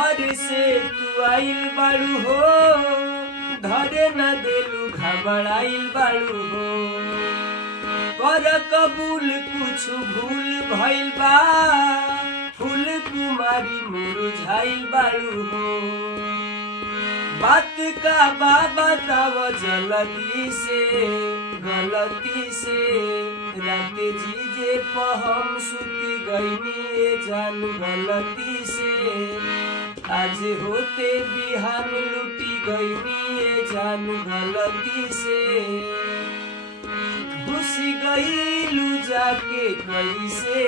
बाहर से तू आइल बाड़ू हो, धरे न देलू घबराइल बाड़ू हो। कर कबूल कुछ भूल भइल बा, फूल कुमारी मुरझाइल बाड़ू हो। बात का बा बताव जल्दी से, गलती से रात जीजे हम सुती गईनी जान गलती से। आज होते बिहान लुटी गईनी जान गलती से। घुस गईलू जाके कैसे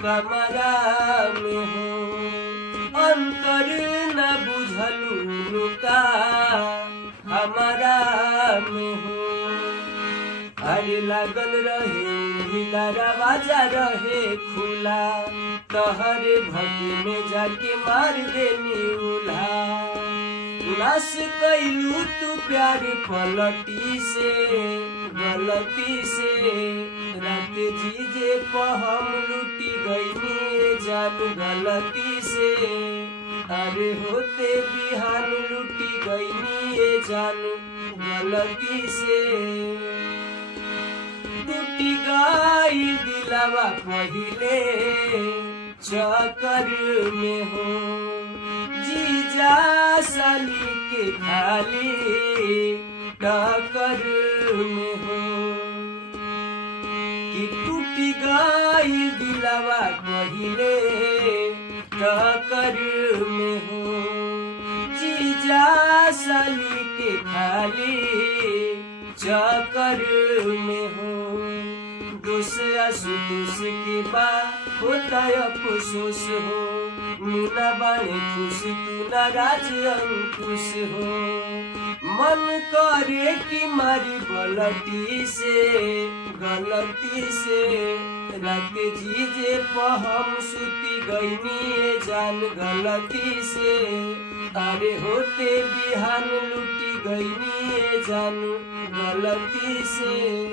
कमरा में हो, अंतर न बुझलू का हमारा में हो। अरे लागल रहे दरवाजा रहे खुला, तहरे भगी में जाके मार देनी उल्हा। नाश कैलू तू प्यार पलटी से, गलती से रात जीजे हम लुटी गईनी जान गलती से। अरे होते बिहान लुटी गईनी जान गलती से। टूटी गई दिलवा पहिले चक्कर में हो, जीजा साली के खाली टक्कर में हो। कि टूटी गई दिलवा पहिले टक्कर में हो, जीजा साली के खाली चक्कर में हो। दूसरा सुदूस के बा होता अफसोस हो, मुना बड़े खुश तू नाराज अंकुश हो। मन करे कि मारी गलती से, गलती से रात जीजे हम सुती गईनी जान गलती से। अरे होते बिहान लुटी गईनी जान गलती से।